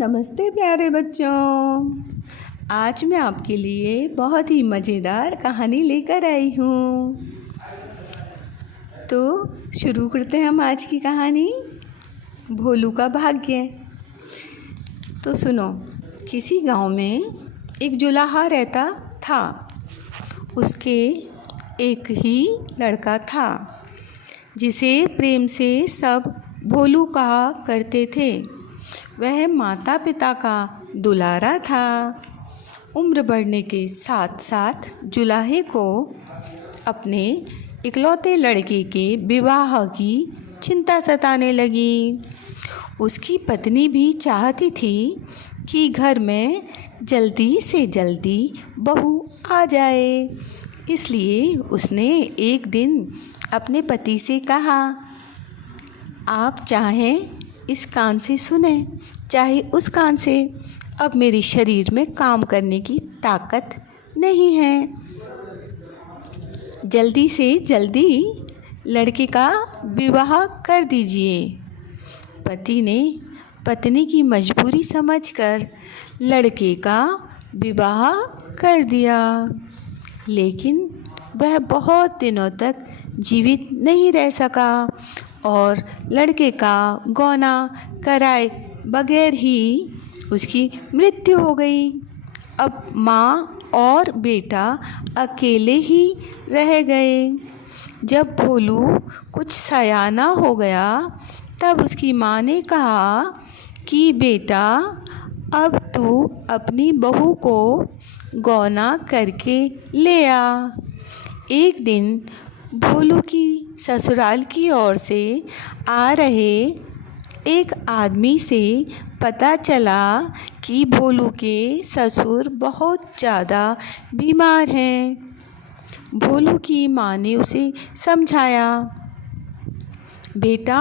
नमस्ते प्यारे बच्चों। आज मैं आपके लिए बहुत ही मज़ेदार कहानी लेकर आई हूँ। तो शुरू करते हैं हम आज की कहानी, भोलू का भाग्य। तो सुनो, किसी गांव में एक जुलाहा रहता था। उसके एक ही लड़का था जिसे प्रेम से सब भोलू कहा करते थे। वह माता पिता का दुलारा था। उम्र बढ़ने के साथ साथ जुलाहे को अपने इकलौते लड़के के विवाह की चिंता सताने लगी। उसकी पत्नी भी चाहती थी कि घर में जल्दी से जल्दी बहू आ जाए। इसलिए उसने एक दिन अपने पति से कहा, आप चाहें इस कान से सुने, चाहे उस कान से, अब मेरे शरीर में काम करने की ताकत नहीं है। जल्दी से जल्दी लड़के का विवाह कर दीजिए। पति ने पत्नी की मजबूरी समझकर लड़के का विवाह कर दिया, लेकिन वह बहुत दिनों तक जीवित नहीं रह सका और लड़के का गौना कराए बगैर ही उसकी मृत्यु हो गई। अब माँ और बेटा अकेले ही रह गए। जब भोलू कुछ सयाना हो गया तब उसकी माँ ने कहा कि बेटा, अब तू अपनी बहू को गौना करके ले आ। एक दिन भोलू की ससुराल की ओर से आ रहे एक आदमी से पता चला कि भोलू के ससुर बहुत ज़्यादा बीमार हैं। भोलू की माँ ने उसे समझाया, बेटा,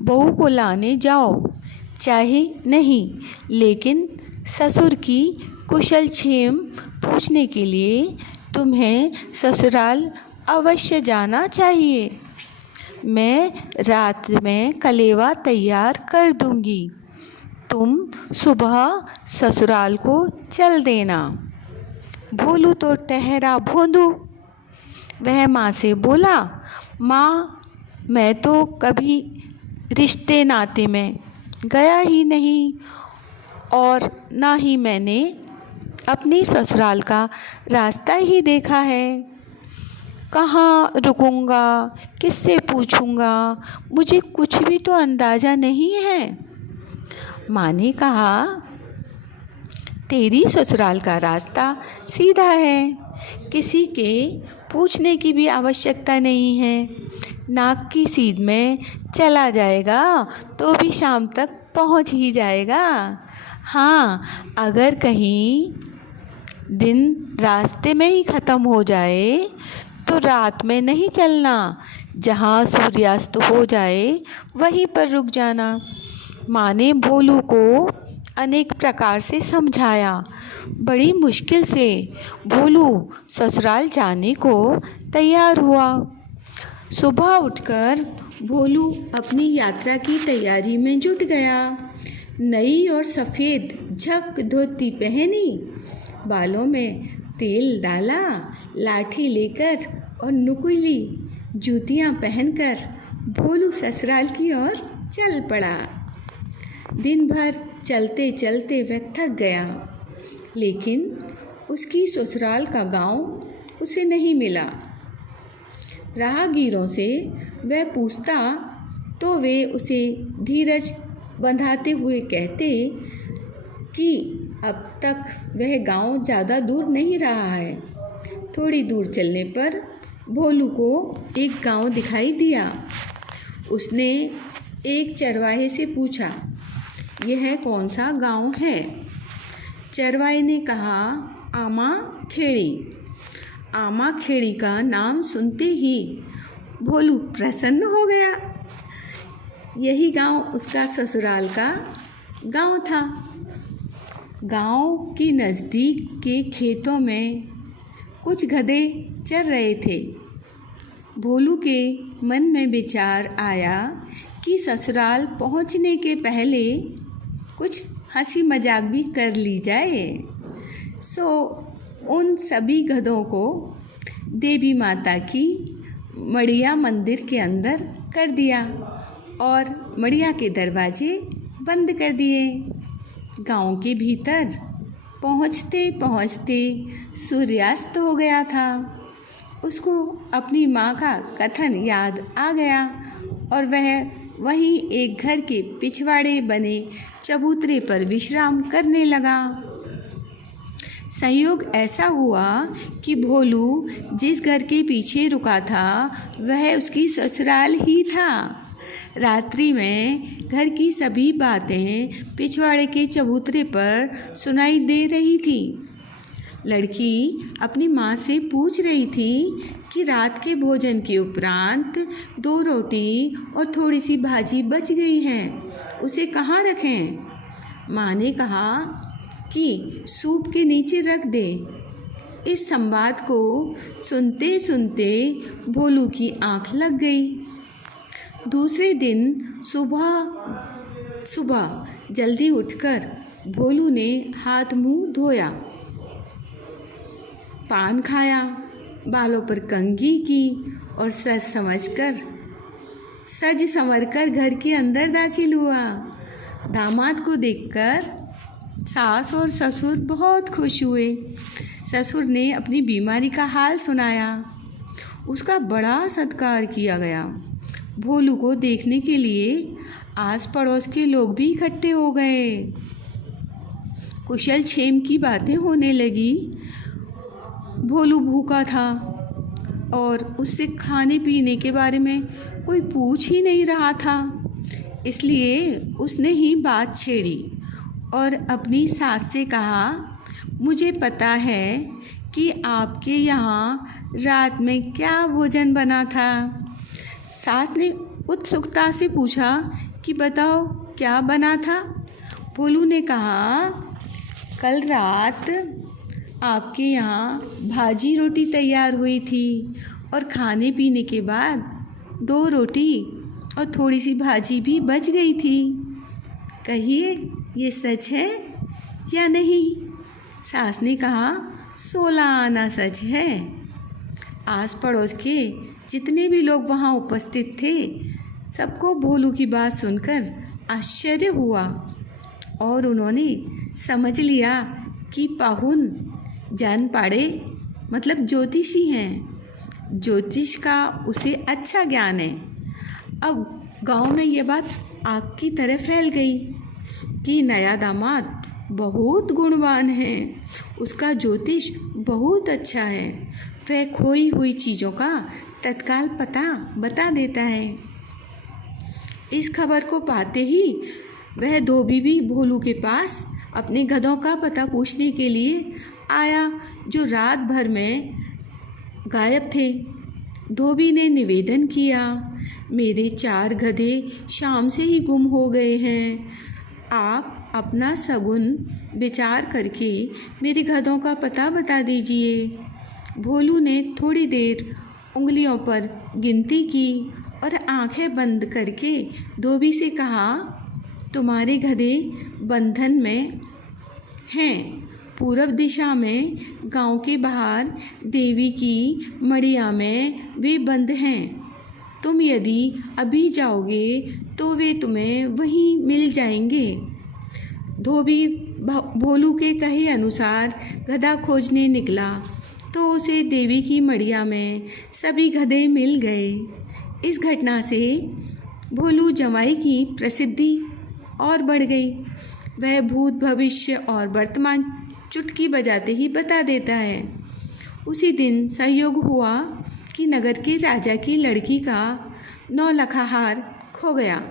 बहू को लाने जाओ, चाहे नहीं, लेकिन ससुर की कुशल क्षेम पूछने के लिए तुम्हें ससुराल अवश्य जाना चाहिए। मैं रात में कलेवा तैयार कर दूंगी, तुम सुबह ससुराल को चल देना। भोलू तो ठहरा भोंदू। वह माँ से बोला, माँ, मैं तो कभी रिश्ते नाते में गया ही नहीं और ना ही मैंने अपनी ससुराल का रास्ता ही देखा है। कहाँ रुकूंगा, किससे पूछूंगा, मुझे कुछ भी तो अंदाज़ा नहीं है। माँ ने कहा, तेरी ससुराल का रास्ता सीधा है, किसी के पूछने की भी आवश्यकता नहीं है। नाक की सीध में चला जाएगा तो भी शाम तक पहुँच ही जाएगा। हाँ, अगर कहीं दिन रास्ते में ही ख़त्म हो जाए तो रात में नहीं चलना, जहाँ सूर्यास्त हो जाए वहीं पर रुक जाना। माँ ने भोलू को अनेक प्रकार से समझाया। बड़ी मुश्किल से भोलू ससुराल जाने को तैयार हुआ। सुबह उठकर भोलू अपनी यात्रा की तैयारी में जुट गया। नई और सफ़ेद झक धोती पहनी, बालों में तेल डाला, लाठी लेकर और नुकीली जूतियाँ पहनकर भोलू ससुराल की ओर चल पड़ा। दिन भर चलते चलते वह थक गया, लेकिन उसकी ससुराल का गांव उसे नहीं मिला। राहगीरों से वह पूछता तो वे उसे धीरज बंधाते हुए कहते कि अब तक वह गांव ज़्यादा दूर नहीं रहा है। थोड़ी दूर चलने पर भोलू को एक गांव दिखाई दिया। उसने एक चरवाहे से पूछा, यह कौन सा गांव है? चरवाहे ने कहा, आमा खेड़ी। आमा खेड़ी का नाम सुनते ही भोलू प्रसन्न हो गया। यही गांव उसका ससुराल का गांव था। गांव के नज़दीक के खेतों में कुछ गधे चर रहे थे। भोलू के मन में विचार आया कि ससुराल पहुंचने के पहले कुछ हंसी मजाक भी कर ली जाए। सो उन सभी गधों को देवी माता की मड़िया मंदिर के अंदर कर दिया और मड़िया के दरवाजे बंद कर दिए। गांव के भीतर पहुंचते पहुंचते सूर्यास्त हो गया था। उसको अपनी माँ का कथन याद आ गया और वह वहीं एक घर के पिछवाड़े बने चबूतरे पर विश्राम करने लगा। संयोग ऐसा हुआ कि भोलू जिस घर के पीछे रुका था वह उसकी ससुराल ही था। रात्रि में घर की सभी बातें पिछवाड़े के चबूतरे पर सुनाई दे रही थी। लड़की अपनी माँ से पूछ रही थी कि रात के भोजन के उपरांत 2 रोटी और थोड़ी सी भाजी बच गई है, उसे कहाँ रखें? माँ ने कहा कि सूप के नीचे रख दे। इस संवाद को सुनते सुनते भोलू की आँख लग गई। दूसरे दिन सुबह जल्दी उठकर भोलू ने हाथ मुंह धोया, पान खाया, बालों पर कंघी की और सज संवर कर घर के अंदर दाखिल हुआ। दामाद को देखकर सास और ससुर बहुत खुश हुए। ससुर ने अपनी बीमारी का हाल सुनाया। उसका बड़ा सत्कार किया गया। भोलू को देखने के लिए आस पड़ोस के लोग भी इकट्ठे हो गए। कुशल क्षेम की बातें होने लगी। भोलू भूखा था और उससे खाने पीने के बारे में कोई पूछ ही नहीं रहा था, इसलिए उसने ही बात छेड़ी और अपनी सास से कहा, मुझे पता है कि आपके यहाँ रात में क्या भोजन बना था। सास ने उत्सुकता से पूछा कि बताओ क्या बना था। भोलू ने कहा, कल रात आपके यहाँ भाजी रोटी तैयार हुई थी और खाने पीने के बाद 2 रोटी और थोड़ी सी भाजी भी बच गई थी। कहिए ये सच है या नहीं? सास ने कहा, 16 आना सच है। आस पड़ोस के जितने भी लोग वहाँ उपस्थित थे सबको भोलू की बात सुनकर आश्चर्य हुआ और उन्होंने समझ लिया कि पाहुन जान पाड़े मतलब ज्योतिषी हैं। ज्योतिष का उसे अच्छा ज्ञान है। अब गांव में ये बात आग की तरह फैल गई कि नया दामाद बहुत गुणवान है, उसका ज्योतिष बहुत अच्छा है, वह खोई हुई चीज़ों का तत्काल पता बता देता है। इस खबर को पाते ही वह धोबी भी भोलू के पास अपने गधों का पता पूछने के लिए आया जो रात भर में गायब थे। धोबी ने निवेदन किया, मेरे 4 गधे शाम से ही गुम हो गए हैं। आप अपना सगुन विचार करके मेरे गधों का पता बता दीजिए। भोलू ने थोड़ी देर उंगलियों पर गिनती की और आंखें बंद करके धोबी से कहा, तुम्हारे गधे बंधन में हैं। पूर्व दिशा में गांव के बाहर देवी की मड़िया में वे बंद हैं। तुम यदि अभी जाओगे तो वे तुम्हें वहीं मिल जाएंगे। धोबी भोलू के कहे अनुसार गधा खोजने निकला तो उसे देवी की मड़िया में सभी गधे मिल गए। इस घटना से भोलू जमाई की प्रसिद्धि और बढ़ गई। वह भूत भविष्य और वर्तमान चुटकी बजाते ही बता देता है। उसी दिन संयोग हुआ कि नगर के राजा की लड़की का 9 लखा हार खो गया।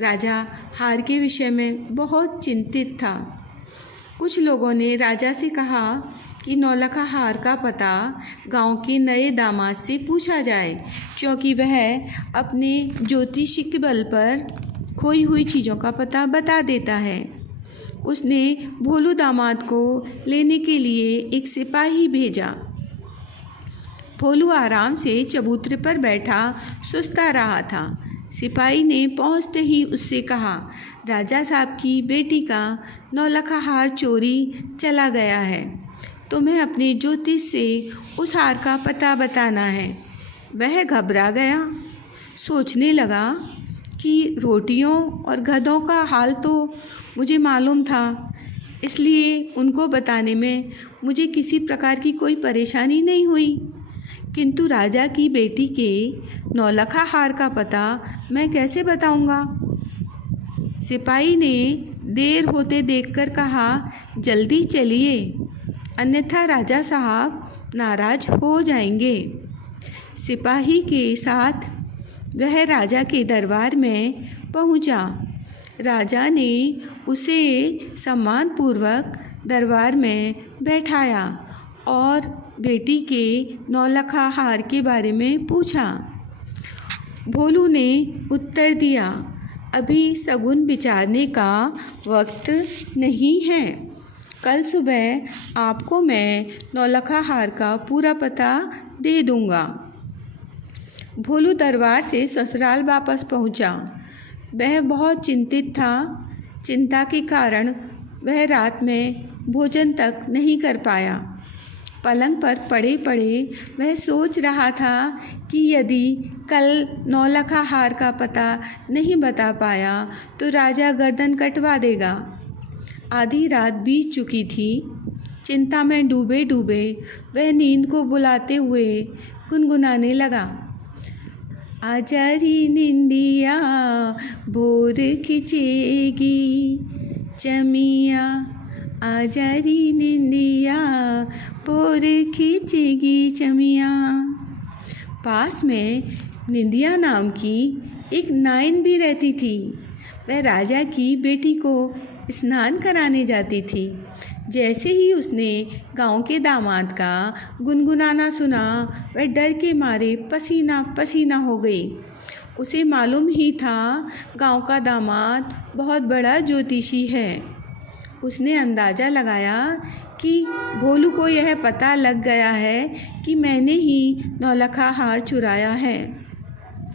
राजा हार के विषय में बहुत चिंतित था। कुछ लोगों ने राजा से कहा कि 9 लखा हार का पता गांव के नए दामाद से पूछा जाए, क्योंकि वह अपने ज्योतिषी के बल पर खोई हुई चीज़ों का पता बता देता है। उसने भोलू दामाद को लेने के लिए एक सिपाही भेजा। भोलू आराम से चबूतरे पर बैठा सुस्ता रहा था। सिपाही ने पहुंचते ही उससे कहा, राजा साहब की बेटी का नौलखा हार चोरी चला गया है। तुम्हें अपने ज्योतिष से उस हार का पता बताना है। वह घबरा गया, सोचने लगा कि रोटियों और गधों का हाल तो मुझे मालूम था, इसलिए उनको बताने में मुझे किसी प्रकार की कोई परेशानी नहीं हुई, किंतु राजा की बेटी के नौलखा हार का पता मैं कैसे बताऊंगा। सिपाही ने देर होते देखकर कहा, जल्दी चलिए, अन्यथा राजा साहब नाराज हो जाएंगे। सिपाही के साथ वह राजा के दरबार में पहुंचा। राजा ने उसे सम्मानपूर्वक दरबार में बैठाया और बेटी के नौलखा हार के बारे में पूछा। भोलू ने उत्तर दिया, अभी शगुन विचारने का वक्त नहीं है। कल सुबह आपको मैं नौलखा हार का पूरा पता दे दूंगा। भोलू दरबार से ससुराल वापस पहुंचा। वह बहुत चिंतित था। चिंता के कारण वह रात में भोजन तक नहीं कर पाया। पलंग पर पड़े पड़े वह सोच रहा था कि यदि कल नौलखा हार का पता नहीं बता पाया तो राजा गर्दन कटवा देगा। आधी रात बीत चुकी थी। चिंता में डूबे डूबे वह नींद को बुलाते हुए गुनगुनाने लगा, आजा री निंदिया भोर खिंचेगी चमिया, आजा री निंदिया भोर खिंचेगी चमिया। पास में निंदिया नाम की एक नाइन भी रहती थी। वह राजा की बेटी को स्नान कराने जाती थी। जैसे ही उसने गांव के दामाद का गुनगुनाना सुना, वह डर के मारे पसीना पसीना हो गई। उसे मालूम ही था गांव का दामाद बहुत बड़ा ज्योतिषी है। उसने अंदाज़ा लगाया कि भोलू को यह पता लग गया है कि मैंने ही नौलखा हार चुराया है।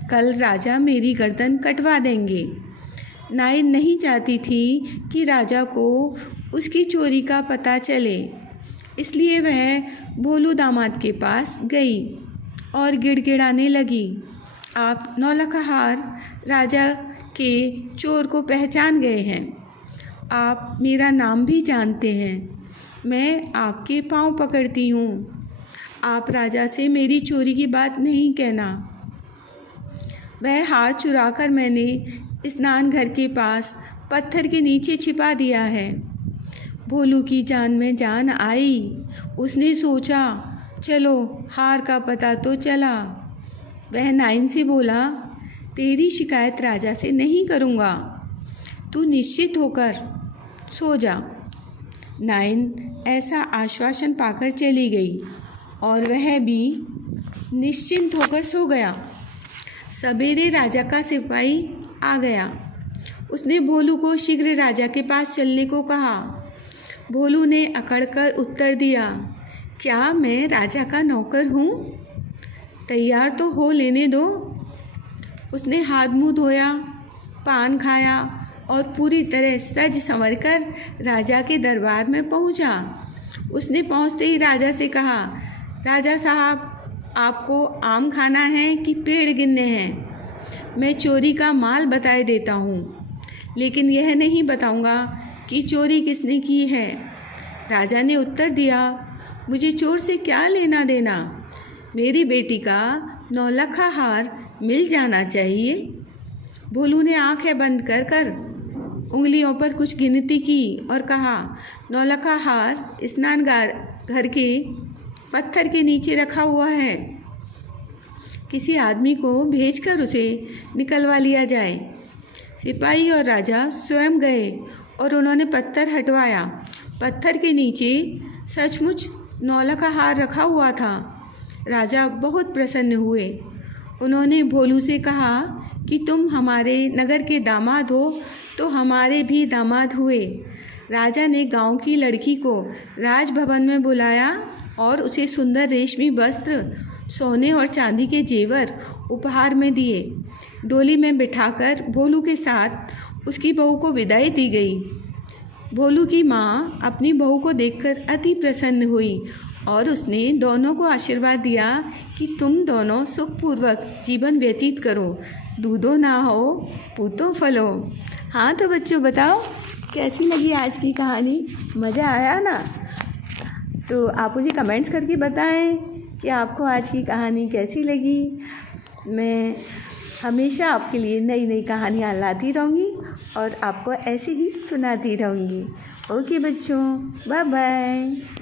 कल राजा मेरी गर्दन कटवा देंगे। नाइन नहीं चाहती थी कि राजा को उसकी चोरी का पता चले, इसलिए वह भोलू दामाद के पास गई और गिड़गिड़ाने लगी, आप नौलखा हार राजा के चोर को पहचान गए हैं। आप मेरा नाम भी जानते हैं। मैं आपके पाँव पकड़ती हूँ। आप राजा से मेरी चोरी की बात नहीं कहना। वह हार चुराकर मैंने स्नान घर के पास पत्थर के नीचे छिपा दिया है। भोलू की जान में जान आई। उसने सोचा, चलो हार का पता तो चला। वह नाइन से बोला, तेरी शिकायत राजा से नहीं करूँगा, तू निश्चित होकर सो जा। नाइन ऐसा आश्वासन पाकर चली गई और वह भी निश्चिंत होकर सो गया। सवेरे राजा का सिपाही आ गया। उसने भोलू को शीघ्र राजा के पास चलने को कहा। भोलू ने अकड़कर उत्तर दिया, क्या मैं राजा का नौकर हूँ? तैयार तो हो लेने दो। उसने हाथ मुँह धोया, पान खाया और पूरी तरह सज संवर कर राजा के दरबार में पहुँचा। उसने पहुँचते ही राजा से कहा, राजा साहब, आपको आम खाना है कि पेड़ गिनने हैं? मैं चोरी का माल बताए देता हूँ, लेकिन यह नहीं बताऊँगा कि चोरी किसने की है। राजा ने उत्तर दिया, मुझे चोर से क्या लेना देना, मेरी बेटी का नौलखा हार मिल जाना चाहिए। भोलू ने आंखें बंद कर कर उंगलियों पर कुछ गिनती की और कहा, नौलखा हार स्नान घर के पत्थर के नीचे रखा हुआ है। किसी आदमी को भेजकर उसे निकलवा लिया जाए। सिपाही और राजा स्वयं गए और उन्होंने पत्थर हटवाया। पत्थर के नीचे सचमुच नौलखा हार रखा हुआ था। राजा बहुत प्रसन्न हुए। उन्होंने भोलू से कहा कि तुम हमारे नगर के दामाद हो तो हमारे भी दामाद हुए। राजा ने गांव की लड़की को राजभवन में बुलाया और उसे सुंदर रेशमी वस्त्र, सोने और चांदी के जेवर उपहार में दिए। डोली में बिठाकर भोलू के साथ उसकी बहू को विदाई दी गई। भोलू की माँ अपनी बहू को देखकर अति प्रसन्न हुई और उसने दोनों को आशीर्वाद दिया कि तुम दोनों सुखपूर्वक जीवन व्यतीत करो, दूधो ना हो पूतो फलो। हाँ तो बच्चों बताओ कैसी लगी आज की कहानी, मज़ा आया ना? तो आप मुझे कमेंट्स करके बताएं कि आपको आज की कहानी कैसी लगी। मैं हमेशा आपके लिए नई नई कहानियाँ लाती रहूँगी और आपको ऐसे ही सुनाती रहूँगी। ओके बच्चों, बाय बाय।